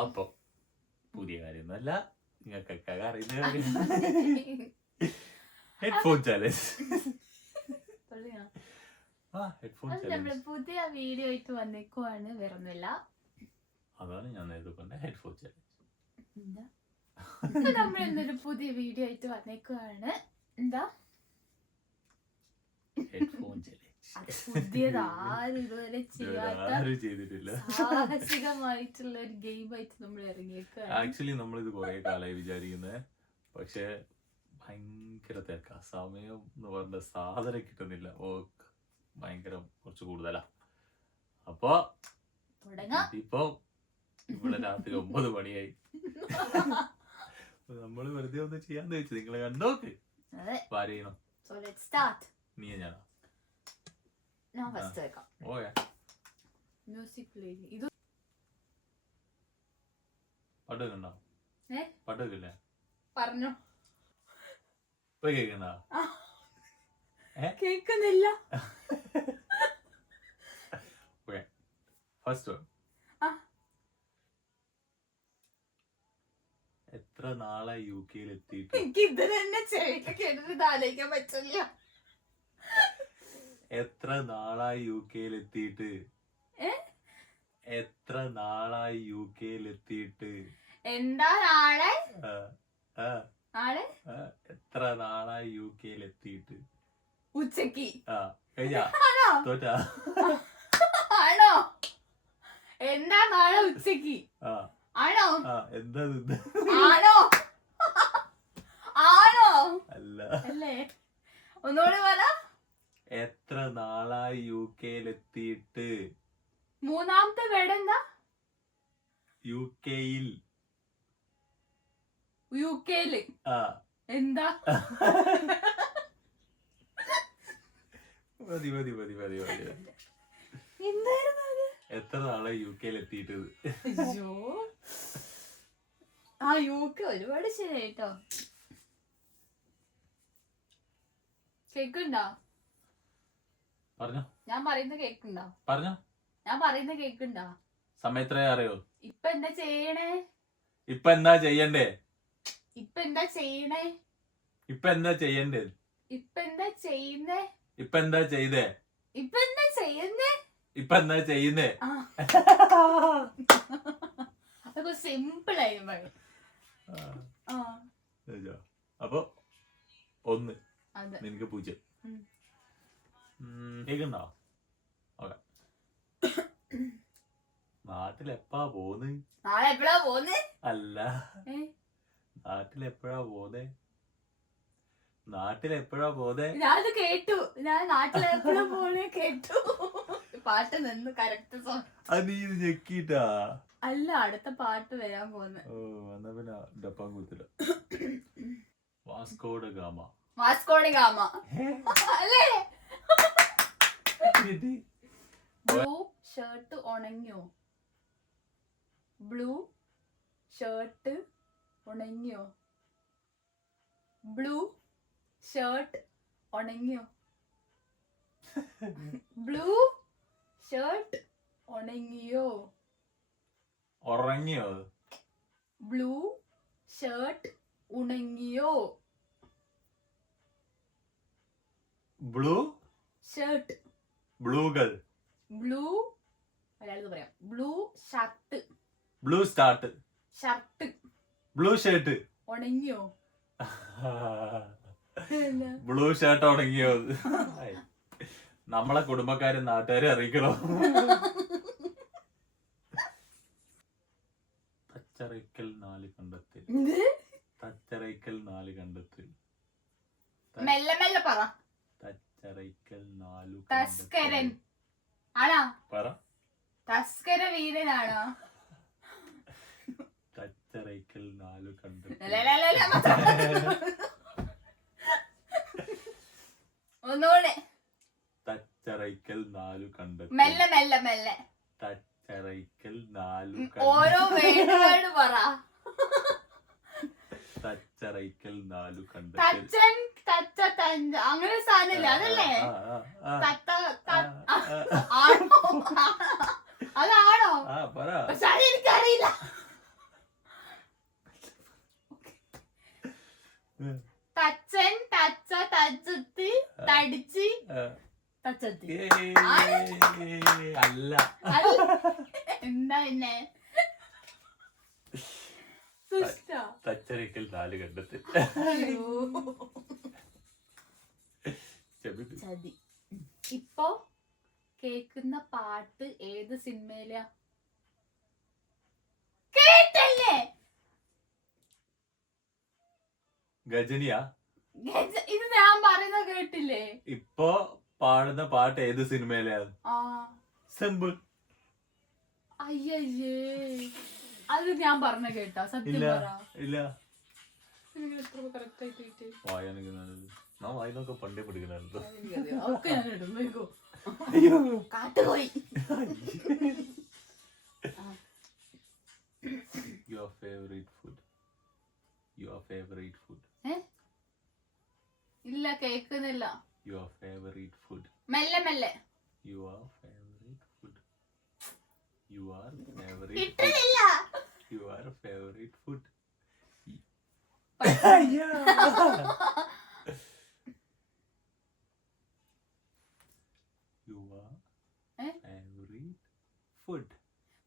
അപ്പൊ പുതിയ കാര്യമൊന്നുമല്ല, നിങ്ങൾക്കൊക്കെ അറിയുന്ന കാര്യം. Headphone challenge. പുതിയ വീഡിയോ ആയിട്ട് വന്നേക്കുവാണ്, വേറൊന്നുമില്ല. അതാണ് ഞാൻ നേരത്തെ പറഞ്ഞ ഹെഡ്ഫോൺ ചാലഞ്ച്. നമ്മൾ ഇന്നൊരു പുതിയ വീഡിയോ ആയിട്ട് വന്നേക്കുവാണ്. എന്താ ഹെഡ്ഫോൺ ചാലഞ്ച്? പുതിയത് ആരും ഇതുവരെ ചെയ്തിട്ടില്ല. സാഹസികമായിട്ടുള്ള ഒരു ഗെയിം ആയിട്ട് നമ്മൾ ഇറങ്ങിയേക്കാണ്. ആക്ച്വലി നമ്മളിത് കുറെ കാലമായി വിചാരിക്കുന്നത്, പക്ഷെ ഭയങ്കര തിരക്കാ. സമയം എന്ന് പറഞ്ഞ സാധനം കിട്ടുന്നില്ല. വർക്ക് ഭയങ്കര കുറച്ച് കൂടുതലാ. അപ്പൊ ഇപ്പൊ ഇവിടെ രാത്രി 9 മണിയായി. നമ്മള് വെറുതെ ഒന്ന് ചെയ്യാന്ന് വെച്ചു. നിങ്ങളെ കണ്ടോക്ക്. ചെയ്യണം. നീ ഞാനാ പാട്ടൊക്കെ പാട്ടൊക്കെ പറഞ്ഞോ. ഇപ്പൊ കേക്കണ്ട? കേക്കുന്നില്ല. First one. എത്ര നാളായി UK എത്തിയിട്ട്? എനിക്ക് ഇത് തന്നെ കേട്ടിട്ട് ആലോചിക്കാൻ പറ്റില്ല. എത്ര നാളായി UK എത്തിയിട്ട്? എത്ര നാളായി UK എത്തിയിട്ട്? എന്താ നാളെ? എത്ര നാളായി UK എത്തിയിട്ട്? ഉച്ചക്ക്. തോറ്റാ? ആണോ? എന്താ നാളെ ഉച്ചക്ക്? ആണോ? എന്താ ആണോ? ആണോ? അല്ല. അല്ലേ? ഒന്നുകൂടി പറ. എത്ര നാളായി UK എത്തിയിട്ട്? മൂന്നാമത്തെ വേർഡ് എന്താ? UK എന്താ? മതി. എത്ര നാളായി UK എത്തിയിട്ട്? UK ഒരുപാട് ശരിയായിട്ടോ. കേക്കുണ്ടോ? പറഞ്ഞോ. ഞാൻ പറയുന്നത് കേക്കുണ്ടോ? പറഞ്ഞോ. ഞാൻ പറയുന്നത് കേക്കുണ്ടോ? സമയത്രേ അറിയോ? ഇപ്പൊ എന്താ ചെയ്യണേ? ഇപ്പൊ എന്താ ചെയ്യണ്ടേ? ഇപ്പൊ എന്താ ചെയ്യണേ? ഇപ്പൊ എന്താ ചെയ്യണ്ടേ? ഇപ്പൊ എന്താ ചെയ്യുന്നേ? ഇപ്പൊ എന്താ ചെയ്തേ? ഇപ്പൊ എന്താ ചെയ്യുന്നേ? ഇപ്പൊ എന്താ ചെയ്യുന്നേ? അതൊക്കെ സിമ്പിൾ ആയി. അപ്പൊ 1 നിനക്ക് 0. കേക്കണ്ടോ? ഓക്കെ. നാട്ടിലെപ്പാ പോന്ന്? നാളെ എപ്പോഴാ പോന്ന്? അല്ല, നാട്ടിലെപ്പോഴാ പോന്നെ? നാട്ടിലെപ്പോഴാ പോന്നെ? ഞാനത് കേട്ടു. ഞാൻ നാട്ടിലെപ്പോഴാ പോന്നെ കേട്ടു. പാട്ട് നിന്ന് കറക്റ്റ് സോങ്. അത് നീ ഞെക്കിട്ടാ? അല്ല, അടുത്ത പാട്ട് വരാൻ പോന്നെ. ഓ, എന്നാ പിന്നെ ഡപ്പാൻ കൂത്തില്ല. Vasco da Gama. അല്ലേ? ബ്ലൂ ഷർട്ട് ഉണങ്ങിയോ? ബ്ലൂ ഷർട്ട് ഉണങ്ങിയോ? ബ്ലൂ ഷർട്ട് ഉണങ്ങിയോ? ബ്ലൂ ഷർട്ട് ഉണങ്ങിയോ? ഉറങ്ങിയോ? ബ്ലൂ ഷർട്ട് ഉണങ്ങിയോ? Blue shirt. ബ്ലൂകൾ. ബ്ലൂ മലയാളത്തിൽ പറയാം. Blue shirt. Blue start. Shirt. Blue shirt ഉണങ്ങിയോ? ബ്ലൂ ഷർട്ട് ഉണങ്ങിയോ? നമ്മളെ കുടുംബക്കാരും നാട്ടുകാരെ അറിയിക്കണോ? തച്ചറയ്ക്കൽ 4 കണ്ടെത്തി. തച്ചറയ്ക്കൽ 4 കണ്ടെത്തി. മെല്ലെ പറ. തച്ചറയ്ക്കൽ 4 തസ്കരൻ ആണോ? പറ. തസ്കര വീരനാണോ? തച്ചറയ്ക്കൽ 4 കണ്ടെത്തി. ഒന്നുകൂടെ. തച്ചറയ്ക്കൽ 4 കണ്ടെത്തി. മെല്ലെ. തച്ചറയ്ക്കൽ 4 ഓരോ വേർഡ് പറ. തച്ചറയ്ക്കൽ 4 കണ്ടെത്തി. തച്ചൻ തച്ച തഞ്ച അങ്ങനെ സാധനമില്ല, അതല്ലേ? ആണോ? അതാണോ? പക്ഷെ എനിക്കറിയില്ല. തച്ചൻ തച്ച തച്ചത്തി തടിച്ച് തച്ചത്തി അല്ല. എന്താ പിന്നെ തച്ചരിക്കൽ 4 കണ്ടെത്തി. ചതി. ഇപ്പൊ കേക്കുന്ന പാട്ട് ഏത് സിനിമയിലാ? കേട്ടല്ലേ? ഗജനിയാ? ഇത് ഞാൻ പറയുന്ന കേട്ടില്ലേ? ഇപ്പൊ പാടുന്ന പാട്ട് ഏത് സിനിമയിലാ? സിമ്പിൾ. അയ്യേ, അത് ഞാൻ പറഞ്ഞ കേട്ടാ? സത്യം പറ. ഇല്ല. കറക്റ്റ് ആയിട്ട് വായനൊക്കെ പണ്ടേ പിടിക്കണല്ലോ. കാട്ടുപോയി. Your favorite food. Your favorite food. ഇല്ല, കേക്കുന്നില്ല. Your favorite food. മെല്ലെ മെല്ലെ. Your favorite food. Your favorite. കിട്ടുന്നില്ല. Your favorite food.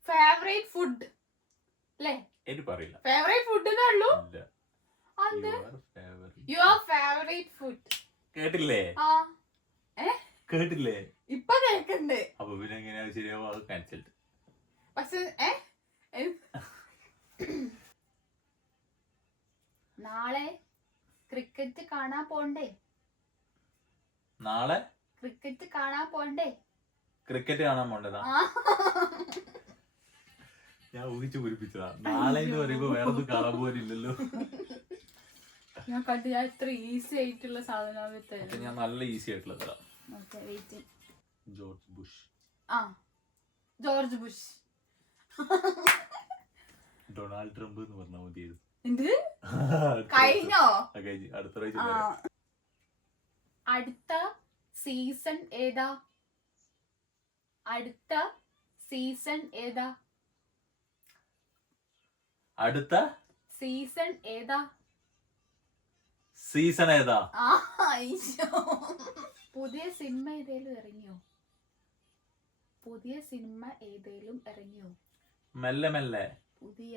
Favourite food അല്ലേ? എനിക്ക് പറയില്ല. ഫേവറേറ്റ് ഫുഡ് ഉള്ളൂ. യുവർ ഫേവറേറ്റ് ഫുഡ് കേട്ടില്ലേ? കേട്ടില്ലേ? ഇപ്പൊ കേക്കണ്ട്. അപ്പൊ പിന്നെ എങ്ങനെയാ ശരിയാവും? അത് ക്യാൻസൽ. പക്ഷെ നാളെ ക്രിക്കറ്റ് കാണാൻ പോണ്ടേ? നാളെ ക്രിക്കറ്റ് കാണാൻ പോണ്ടേ? ക്രിക്കറ്റ് കാണാൻ പോണ്ടതാ? ഞാൻ ഊഹിച്ചു പൂരിപ്പിച്ചതാ. നാളെ എന്ന് പറയുമ്പോ വേറെ ഒന്നും കാണാൻ പോലില്ലല്ലോ. ഞാൻ ഇത്ര ഈസി ആയിട്ടുള്ള സാധനം ഞാൻ നല്ല ഈസി ആയിട്ടുള്ളതാ. George Bush. George Bush. Donald Trump എന്ന് പറഞ്ഞാൽ മതിയായിരുന്നു. കഴിഞ്ഞോ? അടുത്ത അടുത്ത സീസൺ ഏതാ? അടുത്ത സീസൺ ഏതാ? അടുത്ത സീസൺ ഏതാ? സീസൺ ഏതാ? പുതിയ സിനിമ ഏതേലും ഇറങ്ങിയോ? പുതിയ സിനിമ ഏതേലും ഇറങ്ങിയോ? മെല്ലെ മെല്ലെ. പുതിയ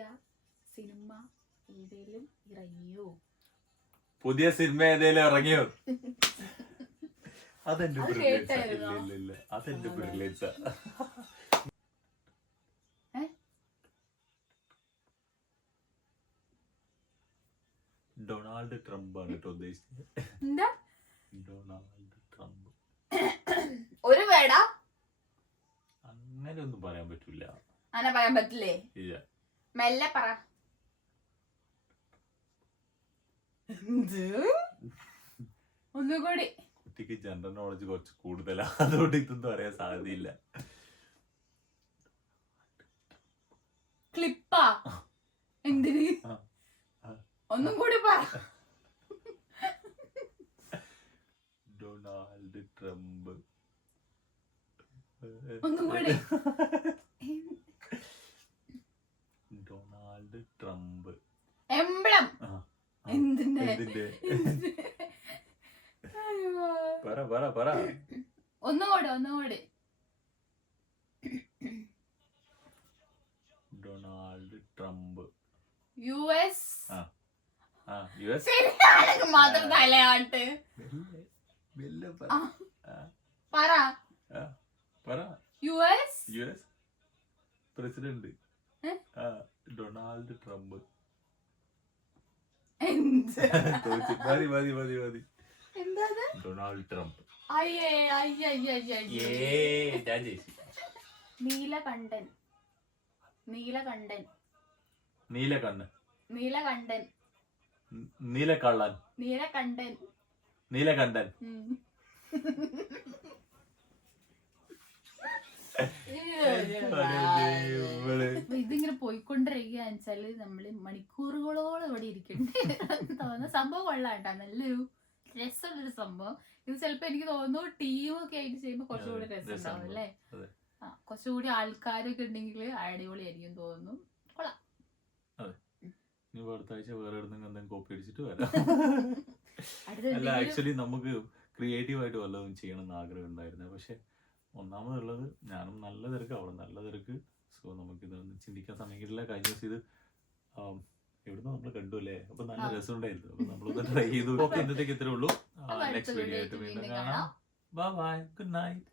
സിനിമ ഏതേലും ഇറങ്ങിയോ? പുതിയ സിനിമ ഏതേലും ഇറങ്ങിയോ? അതെന്റെ അതെന്റെ പ്രിവിലേജ്. ഡൊണാൾഡ് ട്രംപ് ആണ് കേട്ടോ ഉദ്ദേശിച്ചത്. Donald Trump. ഒരു വേടാ? അങ്ങനെ ഒന്നും പറയാൻ പറ്റൂല. അങ്ങനെ പറയാൻ പറ്റില്ലേ? ഇല്ല. മെല്ലെ പറ. ഒന്നുകൂടി. കുട്ടിക്ക് ജനറൽ നോളജ് കുറച്ച് കൂടുതലാ, അതുകൊണ്ട് ഇതൊന്നും അറിയാൻ സാധ്യതയില്ല. ക്ലിപ്പാ? എന്തിന്? ഒന്നും കൂടി പറ. Donald Trump. ഒന്നും കൂടി. Donald Trump. എംബ്ലം. എന്തിന്റെ? പറ പറ പറ. ഒന്നുകൂടി. Donald Trump. US. US. മാത്രം തലയാട്ട്. പറ. US president Donald Trump. മതി. Donald Trump. നീലകണ്ഠൻ. നീലകണ്ഠൻ. നീലകണ്ഠൻ. ഇതിങ്ങനെ പോയിക്കൊണ്ടിരിക്കുകയെന്ന് വെച്ചാല് നമ്മള് മണിക്കൂറുകളോളം ഇവിടെ ഇരിക്കണ്ടേ തോന്നുന്ന സംഭവം കൊള്ളാട്ടാ. നല്ലൊരു രസമുള്ളൊരു സംഭവം. ഇത് ചിലപ്പോ എനിക്ക് തോന്നുന്നു ടീമൊക്കെ ആയിട്ട് ചെയ്യുമ്പോ കുറച്ചുകൂടി രസം ഉണ്ടാവും അല്ലേ? കുറച്ചുകൂടി ആൾക്കാരൊക്കെ ഉണ്ടെങ്കിൽ അടിപൊളിയായിരിക്കും തോന്നുന്നു. കൊള്ളാം. ചിലപ്പോൾ അടുത്ത ആഴ്ച വേറെ എവിടെന്നെങ്കിലും എന്തെങ്കിലും കോപ്പി അടിച്ചിട്ട് വരാം. അടുത്ത അല്ല എന്തെങ്കിലും ആക്ച്വലി നമുക്ക് ക്രിയേറ്റീവായിട്ട് വല്ലതും ചെയ്യണം എന്ന് ആഗ്രഹം ഉണ്ടായിരുന്നു. പക്ഷെ ഒന്നാമതുള്ളത് ഞാനും നല്ല തിരക്ക്, അവിടെ നല്ല തിരക്ക്. സോ നമുക്കിതൊന്നും ചിന്തിക്കാൻ സമയം കിട്ടില്ല. കഴിഞ്ഞ ദിവസം ഇത് എവിടുന്ന് നമ്മൾ കണ്ടു അല്ലേ, അപ്പൊ നല്ല രസമുണ്ടായിരുന്നു. അപ്പൊ നമ്മളൊന്ന് ട്രൈ ചെയ്തു. ഓക്കെ, ഇന്നത്തേക്ക് ഇത്രേ ഉള്ളൂ. അപ്പൊ അടുത്ത നെക്സ്റ്റ് വീഡിയോ വീഡിയോ ആയിട്ട് ആയിട്ട് വീണ്ടും വീണ്ടും കാണാം. കാണാം. Bye bye, good night.